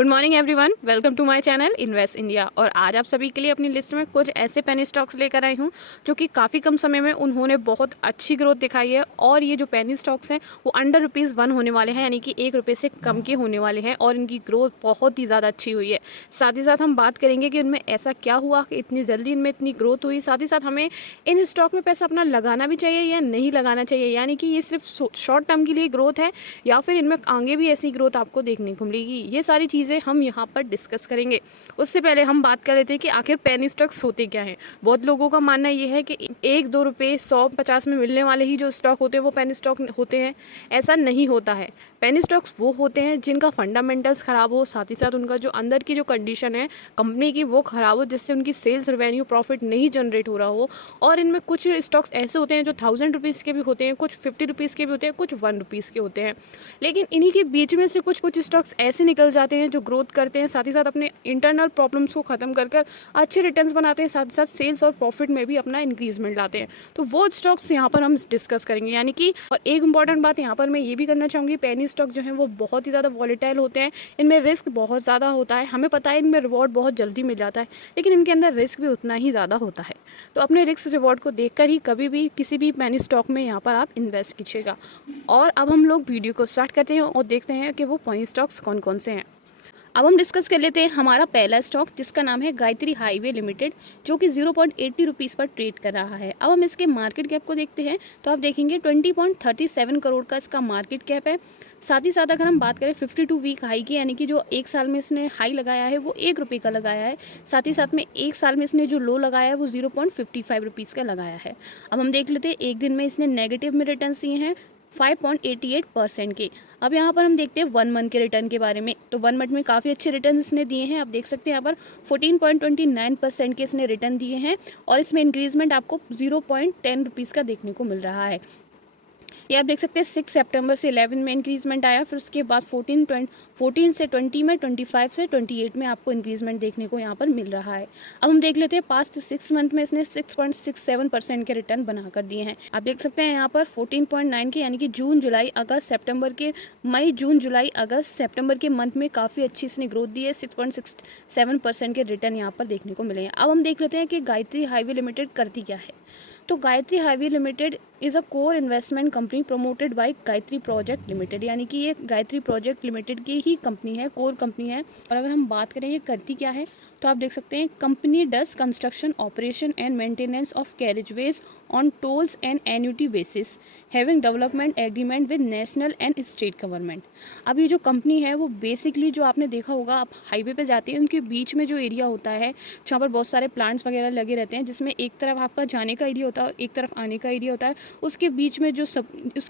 Good morning everyone, welcome to my channel invest India. और आज आप सभी के लिए अपनी लिस्ट में कुछ ऐसे पेनी स्टॉक्स लेकर आई हूँ जो कि काफ़ी कम समय में उन्होंने बहुत अच्छी ग्रोथ दिखाई है। और ये जो पेनी स्टॉक्स हैं वो अंडर ₹1 होने वाले हैं, यानी कि ₹1 से कम के होने वाले हैं। और इनकी ग्रोथ बहुत ही ज़्यादा अच्छी हुई है। साथ ही साथ हम बात करेंगे कि उनमें ऐसा क्या हुआ कि इतनी जल्दी इनमें इतनी ग्रोथ हुई। साथ ही साथ हमें इन स्टॉक में पैसा अपना लगाना भी चाहिए या नहीं लगाना चाहिए, यानी कि ये सिर्फ शॉर्ट टर्म के लिए ग्रोथ है या फिर इनमें आगे भी ऐसी ग्रोथ आपको देखने को मिलेगी। ये सारी चीज़ें हम यहाँ पर डिस्कस करेंगे। उससे पहले हम बात कर रहे थे कि आखिर पेनी स्टॉक्स होते क्या हैं। बहुत लोगों का मानना ये है कि 1-2 रुपये 100-50 में मिलने वाले ही जो स्टॉक होते हैं वो पेनी स्टॉक होते हैं। ऐसा नहीं होता है। पेनी स्टॉक्स वो होते हैं जिनका फंडामेंटल्स ख़राब हो, साथ ही साथ उनका जो अंदर की जो कंडीशन है कंपनी की वो ख़राब हो, जिससे उनकी सेल्स रेवेन्यू प्रॉफिट नहीं जनरेट हो रहा हो। और इनमें कुछ स्टॉक्स ऐसे होते हैं जो 1000 रुपीज़ के भी होते हैं, कुछ 50 रुपीज़ के भी होते हैं, कुछ 1 रुपीज़ के होते हैं। लेकिन इन्हीं के बीच में से कुछ स्टॉक्स ऐसे निकल जाते हैं जो ग्रोथ करते हैं, साथ ही साथ अपने इंटरनल प्रॉब्लम्स को ख़त्म कर कर अच्छे रिटर्न्स बनाते हैं, साथ ही साथ सेल्स और प्रॉफिट में भी अपना इंक्रीजमेंट लाते हैं। तो वो स्टॉक्स यहाँ पर हम डिस्कस करेंगे, यानी कि और एक इंपॉर्टेंट बात यहाँ पर मैं ये भी करना चाहूँगी, पेनी स्टॉक जो है वो बहुत ही ज़्यादा वॉलेटाइल होते हैं। इनमें रिस्क बहुत ज़्यादा होता है। हमें पता है इनमें रिवॉर्ड बहुत जल्दी मिल जाता है, लेकिन इनके अंदर रिस्क भी उतना ही ज़्यादा होता है। तो अपने रिस्क रिवॉर्ड को देखकर ही कभी भी किसी भी पेनी स्टॉक में यहाँ पर आप इन्वेस्ट कीजिएगा। और अब हम लोग वीडियो को स्टार्ट करते हैं और देखते हैं कि वो पेनी स्टॉक्स कौन कौन से हैं। अब हम डिस्कस कर लेते हैं हमारा पहला स्टॉक, जिसका नाम है गायत्री हाईवे लिमिटेड, जो कि 0.80 रुपीज़ पर ट्रेड कर रहा है। अब हम इसके मार्केट कैप को देखते हैं तो आप देखेंगे 20.37 करोड़ का इसका मार्केट कैप है। साथ ही साथ अगर हम बात करें 52 वीक हाई की, यानी कि जो एक साल में इसने हाई लगाया है वो ₹1 का लगाया है। साथ ही साथ में एक साल में इसने जो लो लगाया है वो 0.55 रुपीज़ का लगाया है। अब हम देख लेते हैं एक दिन में इसने नेगेटिव में रिटर्न दिए हैं 5.88% के। अब यहाँ पर हम देखते हैं 1 मंथ के रिटर्न के बारे में। तो 1 मंथ में काफ़ी अच्छे रिटर्न इसने दिए हैं। आप देख सकते हैं यहाँ पर 14.29% के इसने रिटर्न दिए हैं और इसमें इंक्रीजमेंट आपको 0.10 रुपीज़ का देखने को मिल रहा है। ये आप देख सकते हैं 6 सितंबर से 11 में इंक्रीजमेंट आया, फिर उसके बाद 14 से 20 में, 25 से 28 में आपको इंक्रीजमेंट देखने को यहाँ पर मिल रहा है। अब हम देख लेते हैं पास्ट 6 मंथ में इसने 6.67% के रिटर्न बना कर दिए हैं। आप देख सकते हैं यहाँ पर 14.9 के, यानी कि जून जुलाई अगस्त सितंबर के मई जून जुलाई अगस्त सितंबर के मंथ में काफ़ी अच्छी इसने ग्रोथ दी है। 6.67% के रिटर्न यहाँ पर देखने को मिले हैं। अब हम देख लेते हैं कि गायत्री हाईवे लिमिटेड करती क्या है। तो Gayatri highway limited is a core investment company promoted by Gayatri project limited, यानी कि ये गायत्री प्रोजेक्ट लिमिटेड की ही कंपनी है, कोर कंपनी है। और अगर हम बात करें ये करती क्या है, तो आप देख सकते हैं company does construction operation and maintenance of carriageways on tolls and annuity basis, having development agreement with national and state government. अब ये जो कंपनी है वो बेसिकली, जो आपने देखा होगा, आप हाईवे पे जाते हैं उनके बीच में जो एरिया होता है जहाँ पर बहुत सारे प्लांट्स वगैरह लगे रहते हैं, जिसमें एक तरफ आपका जाने का एरिया होता है, एक तरफ आने का एरिया होता है, उसके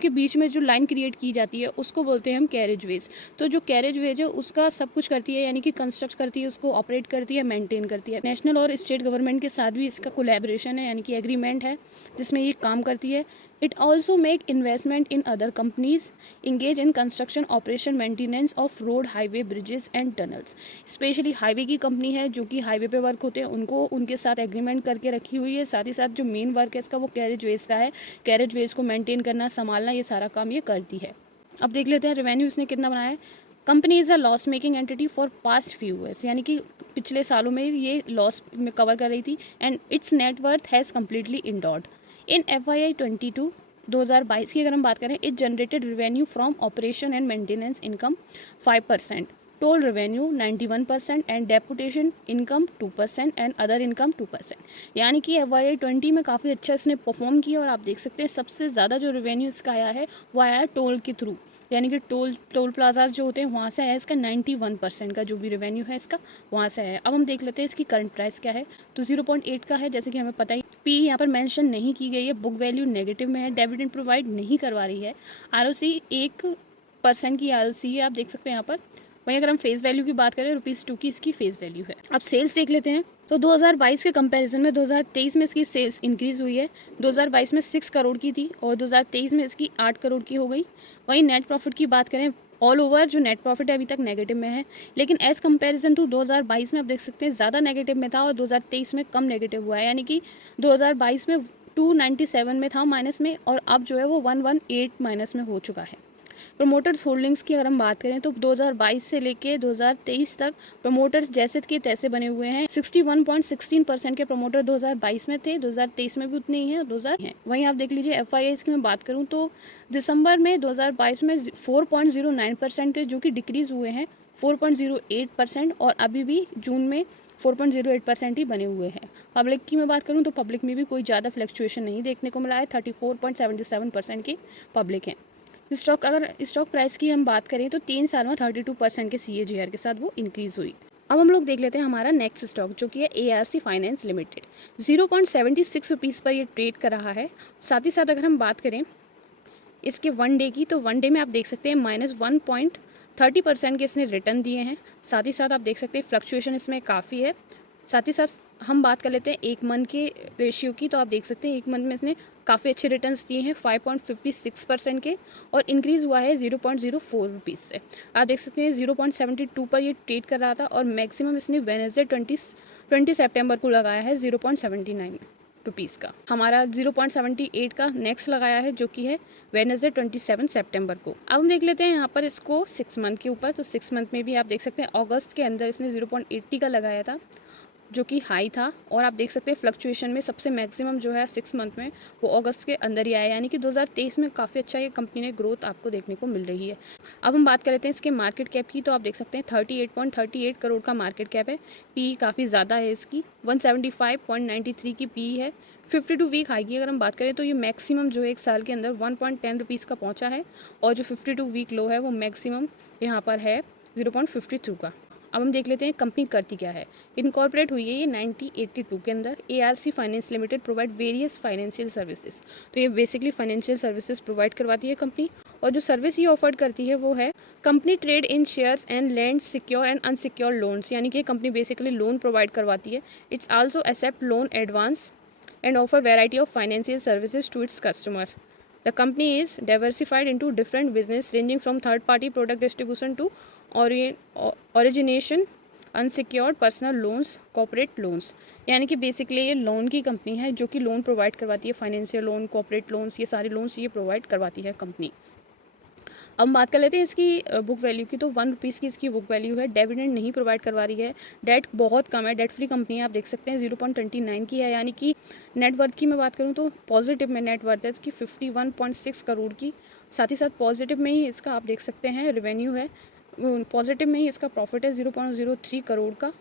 बीच में जो लाइन क्रिएट की जाती है उसको बोलते हैं हम कैरेजवेज। तो जो कैरेजवेज है उसका सब कुछ करती है, यानी कि कंस्ट्रक्ट करती है, उसको ऑपरेट करती है, मेंटेन करती है। नेशनल और स्टेट गवर्नमेंट के साथ भी इसका कोलैबोरेशन है, यानी कि एग्रीमेंट है जिसमें ये काम करती है। It also make investment in other companies, engage in construction operation maintenance of road, highway, bridges and tunnels. Specially highway की कंपनी है जो कि हाईवे पे वर्क होते हैं, उनको उनके साथ एग्रीमेंट करके रखी हुई है। साथ ही साथ जो मेन वर्क है इसका वो कैरेजवेज का है। कैरेजवेज को मेंटेन करना, संभालना, ये सारा काम ये करती है। अब देख लेते हैं रेवेन्यू इसने कितना बनाया है। Company is a loss making entity for past few years, यानी कि पिछले सालों में ये लॉस में कवर कर रही थी। And its net worth has completely endured इन FY 2022 की अगर हम बात करें, it generated revenue from operation and maintenance income 5%, toll revenue 91% and deputation income 2% and other income 2%। यानी कि FY 20 में काफ़ी अच्छा इसने परफॉर्म किया। और आप देख सकते हैं सबसे ज़्यादा जो रेवेन्यू इसका आया है वो आया है टोल के थ्रू, यानी कि टोल प्लाजाज जो होते हैं वहाँ से आया इसका 91% का जो भी रेवेन्यू है इसका वहाँ से आया। अब हम देख लेते हैं इसकी करंट प्राइस क्या है। तो 0.8 का है, जैसे कि हमें पता ही। पी यहाँ पर मेंशन नहीं की गई है, बुक वैल्यू नेगेटिव में है, डिविडेंड प्रोवाइड नहीं करवा रही है। ROC 1% की ROC है, आप देख सकते हैं यहाँ पर। वहीं अगर हम फेस वैल्यू की बात करें, ₹2 की इसकी फेस वैल्यू है। अब सेल्स देख लेते हैं। तो 2022 के कंपैरिजन में 2023 में इसकी सेल्स इंक्रीज़ हुई है। 2022 में 6 करोड़ की थी और 2023 में इसकी 8 करोड़ की हो गई। वहीं नेट प्रॉफिट की बात करें, ऑल ओवर जो नेट प्रॉफिट है अभी तक नेगेटिव में है, लेकिन एज़ कंपैरिजन टू 2022 में आप देख सकते हैं ज़्यादा नेगेटिव में था और 2023 में कम नेगेटिव हुआ है। यानी कि 2022 में 297 में था माइनस में, और अब जो है वो 118 माइनस में हो चुका है। प्रमोटर्स होल्डिंग्स की अगर हम बात करें तो 2022 से लेके 2023 तक प्रमोटर्स जैसे के तैसे बने हुए हैं। 61.16% के प्रमोटर 2022 में थे, 2023 में भी उतने ही हैं, 2000 हैं। वहीं आप देख लीजिए FIIs की मैं बात करूं तो दिसंबर में 2022 में 4.09% थे, जो कि डिक्रीज हुए हैं 4.08%, और अभी भी जून में 4.08% ही बने हुए हैं। पब्लिक की मैं बात करूं तो पब्लिक में भी कोई ज़्यादा फ्लक्चुएशन नहीं देखने को मिला है, 34.77% की पब्लिक है। अगर स्टॉक प्राइस की हम बात करें तो 3 साल में 32% के CAGR के साथ वो इंक्रीज हुई। अब हम लोग देख लेते हैं हमारा नेक्स्ट स्टॉक, जो कि है ARC फाइनेंस लिमिटेड। 0.76 रुपीज़ पर ये ट्रेड कर रहा है। साथ ही साथ अगर हम बात करें इसके वन डे की, तो वन डे में आप देख सकते हैं -1.30% के इसने रिटर्न दिए हैं। साथ ही साथ आप देख सकते हैं फ्लक्चुएशन इसमें काफ़ी है। साथ ही साथ हम बात कर लेते हैं एक मंथ के रेशियो की, तो आप देख सकते हैं एक मंथ में इसने काफ़ी अच्छे रिटर्न्स दिए हैं 5.56% के, और इंक्रीज़ हुआ है 0.04 रुपीज़ से। आप देख सकते हैं 0.72 पर ये ट्रेड कर रहा था, और मैक्सिमम इसने वेडनेसडे 20 सितंबर को लगाया है 0.79 रुपीज़ का। हमारा 0.78 का नेक्स्ट लगाया है, जो कि है वेडनेसडे 27 सितंबर को। अब हम देख लेते हैं यहाँ पर इसको 6 मंथ के ऊपर, तो 6 मंथ में भी आप देख सकते हैं अगस्त के अंदर इसने 0.80 का लगाया था, जो कि हाई था, और आप देख सकते हैं फ्लक्चुएशन में सबसे मैक्सिमम जो है 6 मंथ में वो अगस्त के अंदर ही आया, यानी कि 2023 में काफ़ी अच्छा ये कंपनी ने ग्रोथ आपको देखने को मिल रही है। अब हम बात कर लेते हैं इसके मार्केट कैप की, तो आप देख सकते हैं 38.38 करोड़ का मार्केट कैप है। PE काफ़ी ज़्यादा है इसकी, 175.93 की PE है। 52 वीक हाई की अगर हम बात करें तो ये मैक्सिमम जो है एक साल के अंदर 1.10 रुपीज़ का पहुँचा है, और जो 52 वीक लो है वो मैक्सिमम यहाँ पर है 0.52 का। अब हम देख लेते हैं कंपनी करती क्या है। इनकॉर्पोरेट हुई है ये 1982 के अंदर। ARC finance limited provide various financial services, तो ये बेसिकली फाइनेंशियल सर्विसेज प्रोवाइड करवाती है कंपनी, और जो सर्विस ये ऑफर करती है वो है company trade in shares and lend secure and unsecure loans, यानी कि कंपनी बेसिकली लोन प्रोवाइड करवाती है। It's also accept loan advance and offer variety of financial services to its customer. The company is diversified into different business ranging from third-party product distribution to origination, unsecured personal loans, corporate loans. यानी कि basically ये loan की company है जो कि loan provide करवाती है, financial loan, corporate loans, ये सारे लोन्स ये प्रोवाइड करवाती है कंपनी। अब हम बात कर लेते हैं इसकी बुक वैल्यू की, तो 1 रुपीज़ की इसकी बुक वैल्यू है। डिविडेंड नहीं प्रोवाइड करवा रही है, डेट बहुत कम है, डेट फ्री कंपनी है। आप देख सकते हैं 0.29 की है, यानी कि नेटवर्थ की मैं बात करूं तो पॉजिटिव में नेटवर्थ है इसकी 51.6 करोड़ की। साथ ही साथ पॉजिटिव में ही इसका आप देख सकते हैं रेवेन्यू है, पॉजिटिव में ही इसका प्रॉफिट है 0.03 करोड़ का।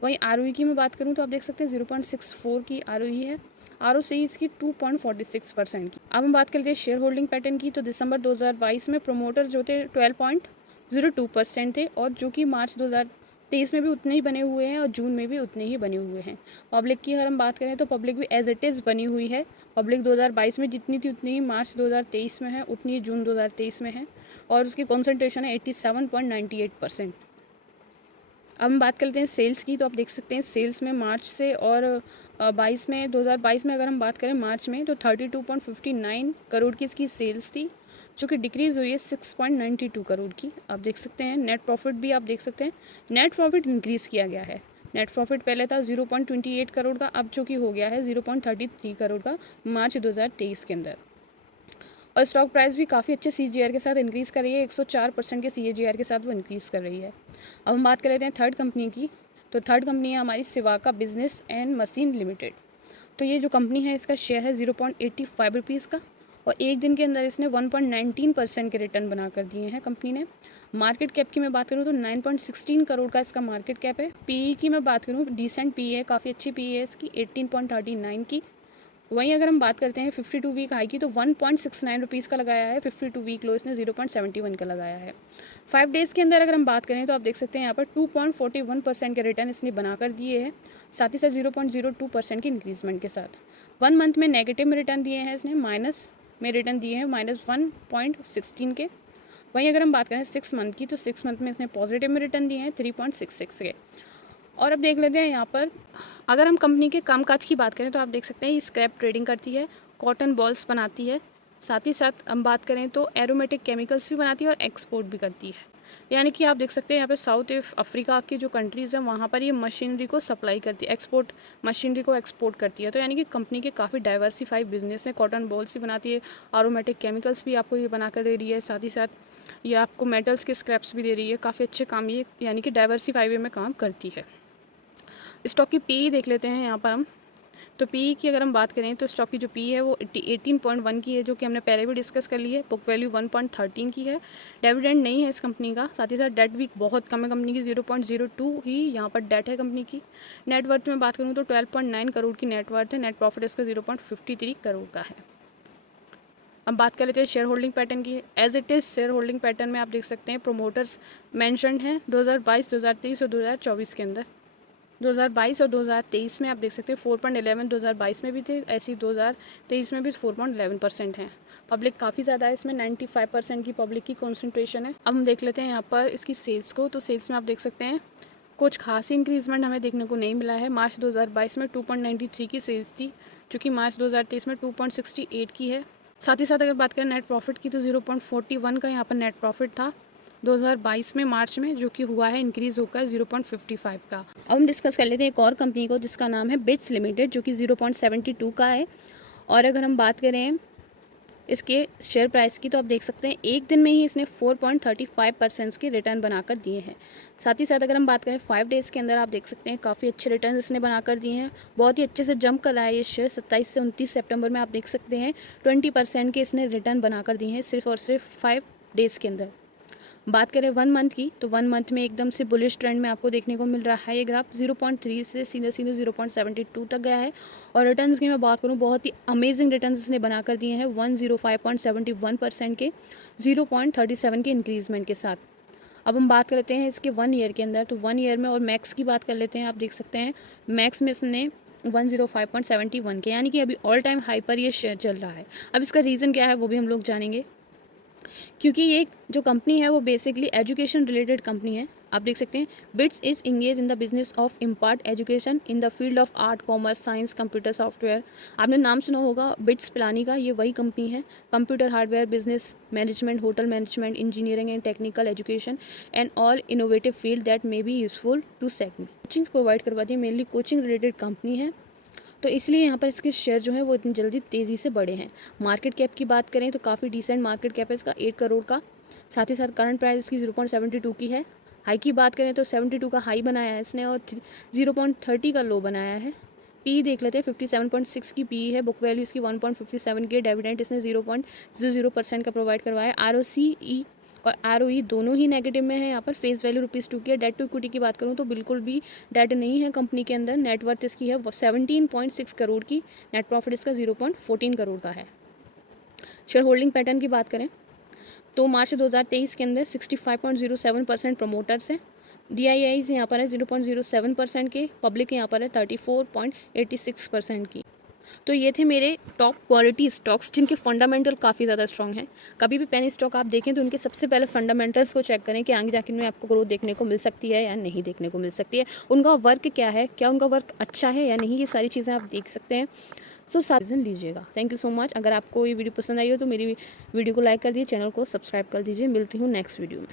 वहीं ROE की मैं बात करूँ तो आप देख सकते हैं 0.64 की ROE है, ROC इसकी 2.46% की। अब हम बात करते हैं शेयर होल्डिंग पैटर्न की, तो दिसंबर 2022 में प्रोमोटर्स जो थे 12.02% थे, और जो कि मार्च 2023 में भी उतने ही बने हुए हैं, और जून में भी उतने ही बने हुए हैं। पब्लिक की अगर हम बात करें तो पब्लिक भी एज इट इज़ बनी हुई है। पब्लिक 2022 में जितनी थी उतनी ही मार्च 2023 में है, उतनी ही जून 2023 में है, और उसकी कॉन्सेंट्रेशन है 87.98%। अब हम बात करते हैं सेल्स की, तो आप देख सकते हैं सेल्स में मार्च से और 2022 में अगर हम बात करें मार्च में, तो 32.59 करोड़ की इसकी सेल्स थी, जो कि डिक्रीज़ हुई है 6.92 करोड़ की। आप देख सकते हैं नेट प्रॉफिट भी आप देख सकते हैं, नेट प्रॉफिट इंक्रीज़ किया गया है। नेट प्रॉफिट पहले था 0.28 करोड़ का, अब जो कि हो गया है 0.33 करोड़ का मार्च 2023 के अंदर। और स्टॉक प्राइस भी काफ़ी अच्छे CAGR के साथ इंक्रीज़ कर रही है, 104% के CAGR के साथ वो इंक्रीज़ कर रही है। अब हम बात कर लेते हैं थर्ड कंपनी की, तो थर्ड कंपनी है हमारी सिवाका बिजनेस एंड मशीन लिमिटेड। तो ये जो कंपनी है इसका शेयर है 0.85 रुपीज़ का, और एक दिन के अंदर इसने 1.19% के रिटर्न बना कर दिए हैं कंपनी ने। मार्केट कैप की मैं बात करूँ तो 9.16 करोड़ का इसका मार्केट कैप है। PE की मैं बात करूँ डिसेंट PE है, काफ़ी अच्छी PE है इसकी 18.39 की। वहीं अगर हम बात करते हैं 52 वीक हाई की, तो 1.69 रुपीज़ का लगाया है। 52 वीक लो इसने 0.71 का लगाया है। 5 डेज़ के अंदर अगर हम बात करें तो आप देख सकते हैं यहाँ पर 2.41% के रिटर्न इसने बनाकर दिए हैं, साथ ही साथ 0.02% की इंक्रीजमेंट के साथ। 1 मंथ में नेगेटिव में रिटर्न दिए हैं इसने, माइनस में रिटर्न दिए हैं -1.16 के। वहीं अगर हम बात करें 6 मंथ की, तो 6 मंथ में इसने पॉजिटिव में रिटर्न दिए हैं 3.66 के। और अब देख लेते हैं यहाँ पर अगर हम कंपनी के कामकाज की बात करें तो आप देख सकते हैं ये स्क्रैप ट्रेडिंग करती है, कॉटन बॉल्स बनाती है, साथ ही साथ हम बात करें तो एरोमेटिक केमिकल्स भी बनाती है और एक्सपोर्ट भी करती है। यानी कि आप देख सकते हैं यहाँ पे साउथ अफ्रीका की जो कंट्रीज़ हैं वहाँ पर ये मशीनरी को सप्लाई करती है, एक्सपोर्ट मशीनरी को एक्सपोर्ट करती है। तो यानी कि कंपनी के काफ़ी डाइवर्सिफाइड बिजनेस है, कॉटन बॉल्स भी बनाती है, एरोमेटिक केमिकल्स भी आपको ये बना कर दे रही है, साथ ही साथ ये आपको मेटल्स के स्क्रैप्स भी दे रही है, काफ़ी अच्छे काम ये यानी कि डाइवर्सिफाई वे में काम करती है। स्टॉक की पी देख लेते हैं यहाँ पर हम। तो पी की अगर हम बात करें तो स्टॉक की जो पी है वो 18.1 की है, जो कि हमने पहले भी डिस्कस कर ली है। बुक वैल्यू 1.13 की है। डिविडेंड नहीं है इस कंपनी का, साथ ही साथ डेट भी बहुत कम है कंपनी की, 0.02 ही यहाँ पर डेट है कंपनी की। नेट वर्थ में बात करूँ तो 12.9 करोड़ की नेट वर्थ है। नेट प्रॉफिट इसका 0.53 करोड़ का है। अब बात कर लेते हैं शेयर होल्डिंग पैटर्न की। As it is share holding pattern में आप देख सकते हैं प्रोमोटर्स मैंशनड हैं 2022, 2023 और 2024 के अंदर। 2022 और 2023 में आप देख सकते हैं 4.11 2022 में भी थे, ऐसे ही 2023 में भी 4.11% हैं। पब्लिक काफ़ी ज़्यादा है इसमें, 95% की पब्लिक की कॉन्सेंट्रेशन है। अब हम देख लेते हैं यहाँ पर इसकी सेल्स को। तो सेल्स में आप देख सकते हैं कुछ खास इंक्रीजमेंट हमें देखने को नहीं मिला है। मार्च 2022 में 2.93 की सेल्स थी, जो कि मार्च 2023 में 2.68 की है। साथ ही साथ अगर बात करें नेट प्रॉफिट की तो 0.41 का यहाँ पर नेट प्रॉफिट था 2022 में मार्च में, जो कि हुआ है इंक्रीज़ होकर 0.55 का। अब हम डिस्कस कर लेते हैं एक और कंपनी को जिसका नाम है बिट्स लिमिटेड, जो कि 0.72 का है। और अगर हम बात करें इसके शेयर प्राइस की तो आप देख सकते हैं एक दिन में ही इसने 4.35% के रिटर्न बनाकर दिए हैं। साथ ही साथ अगर हम बात करें 5 डेज़ के अंदर आप देख सकते हैं काफ़ी अच्छे रिटर्न इसने बनाकर दिए हैं। बहुत ही अच्छे से जंप कर रहा है ये शेयर। 27 से 29 सितंबर में आप देख सकते हैं 20% के इसने रिटर्न बनाकर दिए हैं सिर्फ और सिर्फ 5 डेज़ के अंदर। बात करें 1 मंथ की तो 1 मंथ में एकदम से बुलिश ट्रेंड में आपको देखने को मिल रहा है। ये ग्राफ 0.3 से सीधे 0.72 तक गया है। और रिटर्न्स की मैं बात करूँ बहुत ही अमेजिंग रिटर्न्स इसने बनाकर दिए हैं 105.71% के 0.37 के इंक्रीजमेंट के साथ। अब हम बात कर लेते हैं इसके 1 ईयर के अंदर। तो 1 ईयर में और मैक्स की बात कर लेते हैं। आप देख सकते हैं मैक्स में इसने 105.71 के, यानी कि अभी ऑल टाइम हाई पर ये शेयर चल रहा है। अब इसका रीज़न क्या है वो भी हम लोग जानेंगे, क्योंकि ये जो कंपनी है वो बेसिकली एजुकेशन रिलेटेड कंपनी है। आप देख सकते हैं bits is engage in the business of impart education in the field of art, commerce, science, computer, software. आपने नाम सुना होगा बिट्स पिलानी का, ये वही कंपनी है। Computer, hardware, business management, hotel management, engineering and technical education and all innovative field that may be useful to segment. Coaching provide करवाती है, मेनली कोचिंग रिलेटेड कंपनी है, तो इसलिए यहाँ पर इसके शेयर जो है वो इतनी जल्दी तेज़ी से बढ़े हैं। मार्केट कैप की बात करें तो काफ़ी डिसेंट मार्केट कैप है इसका 8 करोड़ का। साथ ही साथ करंट प्राइस इसकी 0.72 की है। हाई की बात करें तो 72 का हाई बनाया है इसने और 0.30 का लो बनाया है। पी देख लेते हैं 57.6 की पी है। बुक वैल्यू इसकी 1.57 की। डिविडेंड इसने 0.00% का प्रोवाइड करवाया है। ROCE और ROE दोनों ही नेगेटिव में है। यहाँ पर फेस वैल्यू ₹2 की है। डेट टू इक्विटी की बात करूँ तो बिल्कुल भी डेट नहीं है कंपनी के अंदर। नेटवर्थ इसकी है 17.6 करोड़ की। नेट प्रॉफिट इसका 0.14 करोड़ का है। शेयर होल्डिंग पैटर्न की बात करें तो मार्च 2023 के अंदर 65.07% प्रमोटर्स हैं। DIIs यहाँ पर है 0.07% के। पब्लिक यहाँ पर है 34.86% की। तो ये थे मेरे टॉप क्वालिटी स्टॉक्स जिनके फंडामेंटल काफ़ी ज़्यादा स्ट्रॉन्ग हैं। कभी भी पेनी स्टॉक आप देखें तो उनके सबसे पहले फंडामेंटल्स को चेक करें कि आगे जाके इनमें आपको ग्रोथ देखने को मिल सकती है या नहीं देखने को मिल सकती है। उनका वर्क क्या है, क्या उनका वर्क अच्छा है या नहीं, ये सारी चीज़ें आप देख सकते हैं। सो साइजन लीजिएगा। Thank you so much. अगर आपको ये वीडियो पसंद आई हो तो मेरी वीडियो को लाइक कर दीजिए, चैनल को सब्सक्राइब कर दीजिए। मिलती हूँ नेक्स्ट वीडियो में।